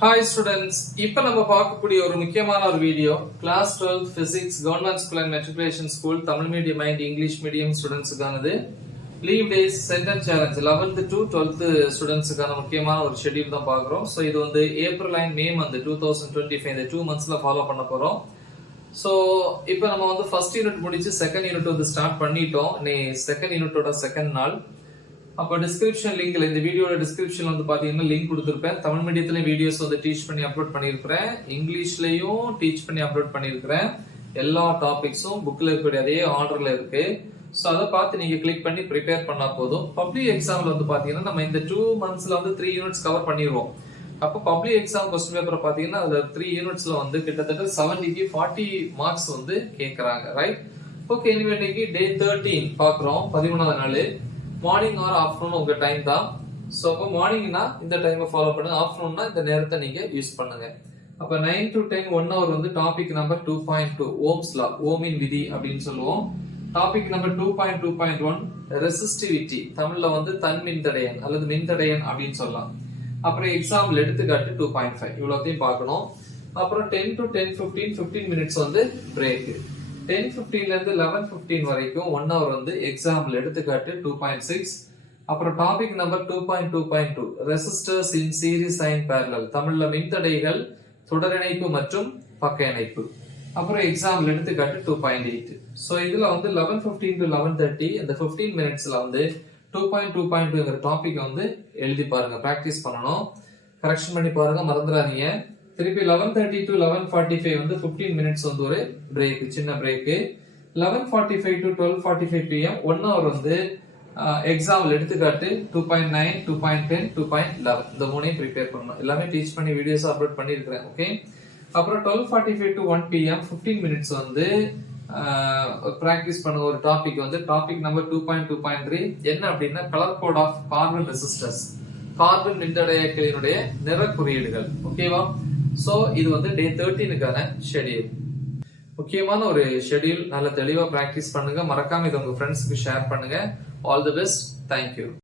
Hi students, இப்போ நம்ம பார்க்கக்கூடிய ஒரு முக்கியமான ஒரு video class 12 physics government school and matriculation school Tamil medium and English medium ஸ்டூடெண்ட்ஸ்க்கானது leave days sentence challenge 11th to 12th ஸ்டூடெண்ட்ஸ்க்கான முக்கியமான ஒரு ஷெட்யூல் தான் பார்க்குறோம். ஸோ இது வந்து ஏப்ரல் அண்ட் மே மந்த் 2025 இந்த 2 monthsல ஃபாலோ பண்ண போறோம். ஸோ இப்போ நம்ம வந்து ஃபர்ஸ்ட் யூனிட் முடிச்சு செகண்ட் யூனிட் வந்து ஸ்டார்ட் பண்ணிட்டோம். நீ செகண்ட் யூனிட்டோட செகண்ட் நாள். அப்போ டிஸ்கிரிப்ஷன் லிங்க்ல இந்த வீடியோட டிஸ்கிரிப்ஷன்ல வந்து பாத்தீங்கன்னா லிங்க் கொடுத்துருப்பேன். தமிழ் மீடியத்திலயும் வீடியோஸ் வந்து டீச் பண்ணி அப்லோட் பண்ணியிருக்கிறேன், இங்கிலீஷ்லயும் டீச் பண்ணி அப்லோட் பண்ணியிருக்கிறேன். எல்லா டாபிக்ஸும் புக்ல இருக்கக்கூடிய அதே ஆர்டர்ல இருக்கு. ஸோ அதை பார்த்து நீங்க கிளிக் பண்ணி ப்ரிப்பேர் பண்ணா போதும். பப்ளிக் எக்ஸாம்ல வந்து பாத்தீங்கன்னா நம்ம இந்த 2 monthsல வந்து 3 யூனிட்ஸ் கவர் பண்ணிடுவோம். அப்போ பப்ளிக் எக்ஸாம் கொஸ்டின் பேப்பர் பாத்தீங்கன்னா அதுல 3 யூனிட்ஸ்ல வந்து கிட்டத்தட்ட 70க்கு 40 மார்க்ஸ் வந்து கேட்கறாங்க. ரைட்? ஓகே, இன்னைக்கு டே 13 பாக்குறோம். 11வது நாள். மார்னிங் ஆர் ஆஃப்டர்நூன் உங்க டைம் தான். ஸோ அப்போ மார்னிங்னா இந்த டைமை ஃபாலோ பண்ணுங்க, ஆஃப்டர்நூன்னா இந்த நேரத்தை நீங்க யூஸ் பண்ணுங்க. அப்போ 9 to 10 1 hour வந்து டாபிக் நம்பர் 2.2 ஓம்ஸ் லா, ஓமின் விதி அப்படின்னு சொல்லுவோம். டாபிக் நம்பர் 2.2.1 ரெசிஸ்டிவிட்டி, தமிழ்ல வந்து தன் மின்தடையன் அல்லது மின்தடையன் அப்படின்னு சொல்லலாம். அப்புறம் எக்ஸாம்பிள் எடுத்துக்காட்டு 2.5 இவ்வளோத்தையும் பார்க்கணும். அப்புறம் 10 to 10:15 15 மினிட்ஸ் வந்து பிரேக். 10:15ல இருந்து 11:15 வரைக்கும் 1 hour வந்து எக்ஸாம்பிள் எடுத்துக்காட்டு 2.6. அப்புறம் topic number 2.2.2 resistors in series and parallel, தமிழ்ல மின்தடைகள் தொடரிணைப்பு மற்றும் பக்க இணைப்பு. அப்புறம் எக்ஸாம்பிள் எடுத்துக்காட்டு 2.8. ஸோ இதுல வந்து 11:15 to 11:30 இந்த 15 மினிட்ஸ்ல வந்து 2.2.2ங்கிற டாபிக் வந்து எழுதி பாருங்க, பிராக்டிஸ் பண்ணணும், கரெக்ஷன் பண்ணி பாருங்க, மறந்துடாதீங்க. திருப்பி 11:30 to 11:45 வந்து 15 மினிட்ஸ் வந்து ஒரு பிரேக், சின்ன பிரேக். 11:45 to 12:45 PM 1 hour வந்து எக்ஸாம்பிள் எடுத்துக்காட்டு 2.9 2.10 2.11 இந்த மூணையும் ப்ரிப்பேர் பண்ணணும். எல்லாமே டீச் பண்ணி வீடியோஸ் அப்லோட் பண்ணியிருக்கிறேன். ஓகே. அப்புறம் 12:45 to 1 PM 15 மினிட்ஸ் வந்து பிராக்டிஸ் பண்ண ஒரு டாபிக் வந்து டாபிக் நம்பர் 2.2.3 என்ன அப்படின்னா colour code of carbon resistors, carbon மின்தடையங்களினுடைய நிற குறியீடுகள். ஓகேவா? சோ இது வந்து டே 13க்கான ஷெட்யூல். முக்கியமான ஒரு ஷெட்யூல். நல்ல தெளிவா பிராக்டிஸ் பண்ணுங்க, மறக்காம இதை உங்க ஃப்ரெண்ட்ஸ்க்கு ஷேர் பண்ணுங்க. All the best. தேங்க்யூ.